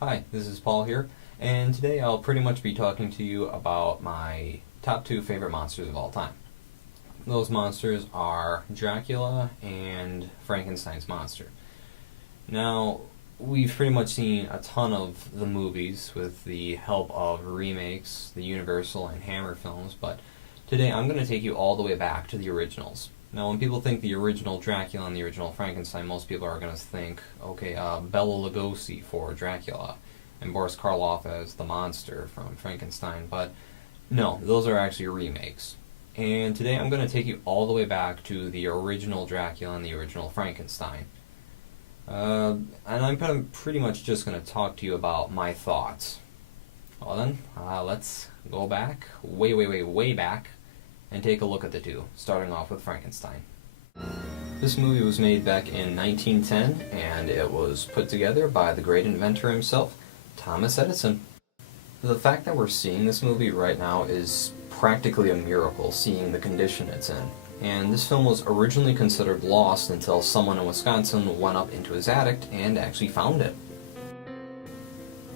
Hi, this is Paul here, and today I'll pretty much be talking to you about my top two favorite monsters of all time. Those monsters are Dracula and Frankenstein's monster. Now, we've pretty much seen a ton of the movies with the help of remakes, the Universal and Hammer films, but today I'm going to take you all the way back to the originals. Now, when people think the original Dracula and the original Frankenstein, most people are going to think, okay, Bela Lugosi for Dracula and Boris Karloff as the monster from Frankenstein, but no, those are actually remakes. And today I'm going to take you all the way back to the original Dracula and the original Frankenstein. And I'm pretty much just going to talk to you about my thoughts. Well then, let's go back, way back, and take a look at the two, starting off with Frankenstein. This movie was made back in 1910, and it was put together by the great inventor himself, Thomas Edison. The fact that we're seeing this movie right now is practically a miracle, seeing the condition it's in. And this film was originally considered lost until someone in Wisconsin went up into his attic and actually found it.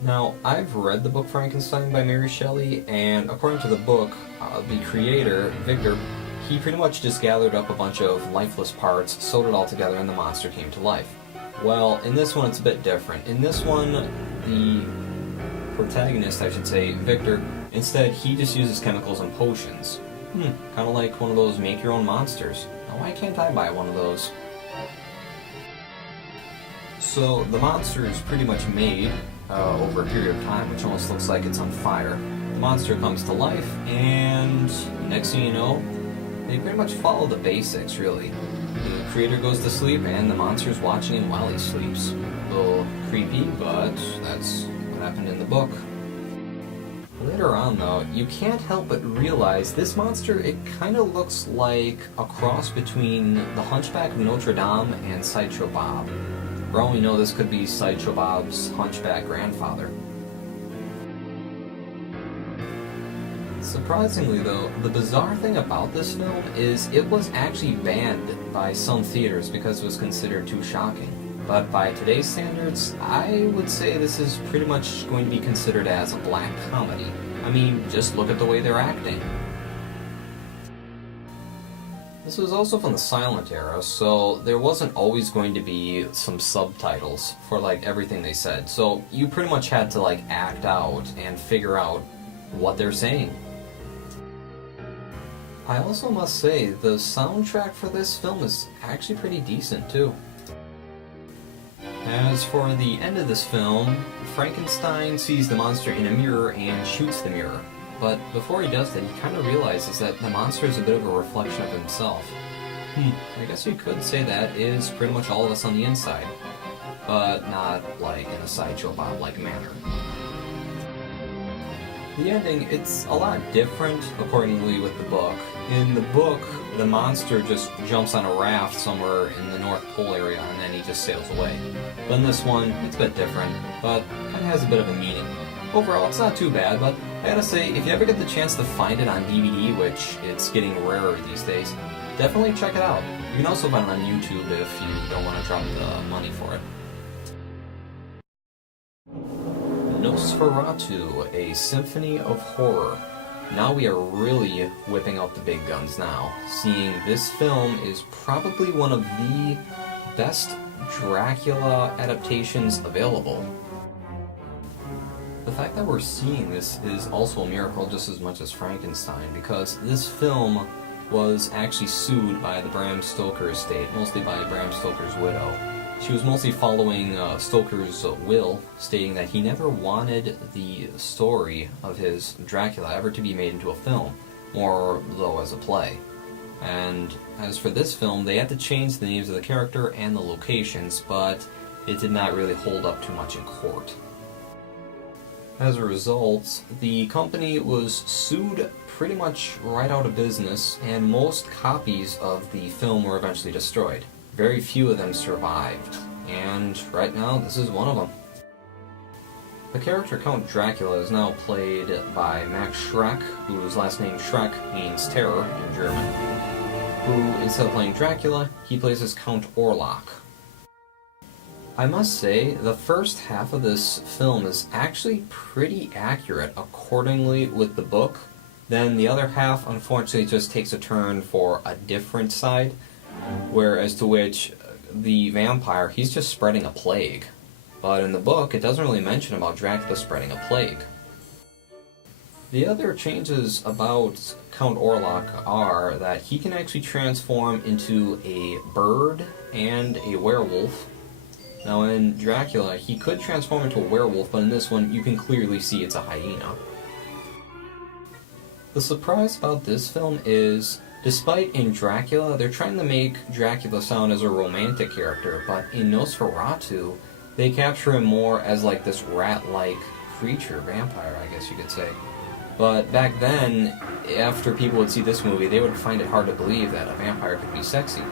Now, I've read the book Frankenstein by Mary Shelley, and according to the book, the creator, Victor, he pretty much just gathered up a bunch of lifeless parts, sewed it all together, and the monster came to life. Well, in this one it's a bit different. In this one, the protagonist, I should say, Victor, instead he just uses chemicals and potions. Kind of like one of those make-your-own monsters. Now, why can't I buy one of those? So, the monster is pretty much made over a period of time, which almost looks like it's on fire. The monster comes to life, and next thing you know, they pretty much follow the basics, really. The creator goes to sleep, and the monster's watching him while he sleeps. A little creepy, but that's what happened in the book. Later on, though, you can't help but realize this monster, it kind of looks like a cross between the Hunchback of Notre Dame and Sideshow Bob. For all we know, this could be Sideshow Bob's hunchback grandfather. Surprisingly, though, the bizarre thing about this film is it was actually banned by some theaters because it was considered too shocking. But by today's standards, I would say this is pretty much going to be considered as a black comedy. I mean, just look at the way they're acting. This was also from the silent era, so there wasn't always going to be some subtitles for like everything they said. So you pretty much had to like act out and figure out what they're saying. I also must say, the soundtrack for this film is actually pretty decent too. As for the end of this film, Frankenstein sees the monster in a mirror and shoots the mirror. But before he does that, he kind of realizes that the monster is a bit of a reflection of himself. I guess you could say that is pretty much all of us on the inside. But not like in a Sideshow Bob-like manner. The ending, it's a lot different, accordingly, with the book. In the book, the monster just jumps on a raft somewhere in the North Pole area and then he just sails away. But in this one, it's a bit different, but kind of has a bit of a meaning. Overall, it's not too bad, but I gotta say, if you ever get the chance to find it on DVD, which it's getting rarer these days, definitely check it out. You can also find it on YouTube if you don't want to drop the money for it. Nosferatu, a symphony of horror. Now we are really whipping out the big guns now, seeing this film is probably one of the best Dracula adaptations available. The fact that we're seeing this is also a miracle just as much as Frankenstein, because this film was actually sued by the Bram Stoker estate, mostly by Bram Stoker's widow. She was mostly following Stoker's will, stating that he never wanted the story of his Dracula ever to be made into a film, more though as a play. And as for this film, they had to change the names of the character and the locations, but it did not really hold up too much in court. As a result, the company was sued pretty much right out of business, and most copies of the film were eventually destroyed. Very few of them survived, and right now this is one of them. The character Count Dracula is now played by Max Schreck, whose last name Schreck means terror in German, who, instead of playing Dracula, he plays as Count Orlok. I must say, the first half of this film is actually pretty accurate accordingly with the book. Then the other half, unfortunately, just takes a turn for a different side, whereas to which the vampire, he's just spreading a plague. But in the book, it doesn't really mention about Dracula spreading a plague. The other changes about Count Orlok are that he can actually transform into a bird and a werewolf. Now in Dracula, he could transform into a werewolf, but in this one, you can clearly see it's a hyena. The surprise about this film is, despite in Dracula, they're trying to make Dracula sound as a romantic character, but in Nosferatu, they capture him more as like this rat-like creature, vampire, I guess you could say. But back then, after people would see this movie, they would find it hard to believe that a vampire could be sexy.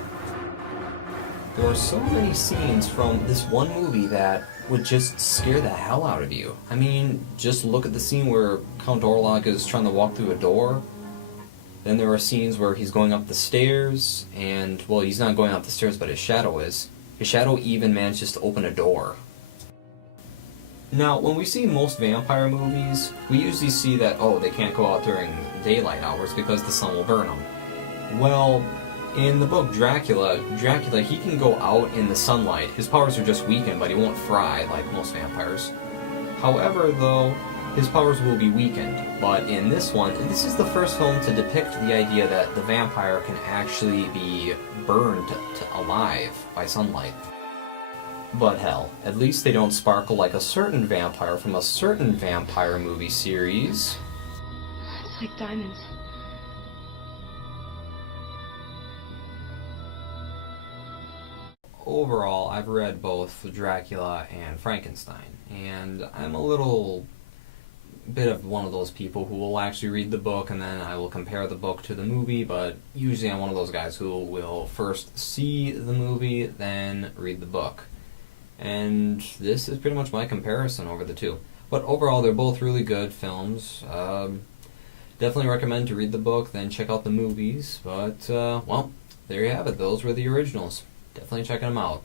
There are so many scenes from this one movie that would just scare the hell out of you. I mean, just look at the scene where Count Orlok is trying to walk through a door. Then there are scenes where he's going up the stairs, and, well, he's not going up the stairs, but his shadow is. His shadow even manages to open a door. Now, when we see most vampire movies, we usually see that, oh, they can't go out during daylight hours because the sun will burn them. Well, in the book Dracula, he can go out in the sunlight. His powers are just weakened, but he won't fry like most vampires. However, though, his powers will be weakened. But in this one, this is the first film to depict the idea that the vampire can actually be burned alive by sunlight. But hell, at least they don't sparkle like a certain vampire from a certain vampire movie series. It's like diamonds. Overall, I've read both Dracula and Frankenstein, and I'm a little bit of one of those people who will actually read the book and then I will compare the book to the movie, but usually I'm one of those guys who will first see the movie, then read the book. And this is pretty much my comparison over the two. But overall, they're both really good films. Definitely recommend to read the book, then check out the movies. But, well, there you have it. Those were the originals. Definitely check them out.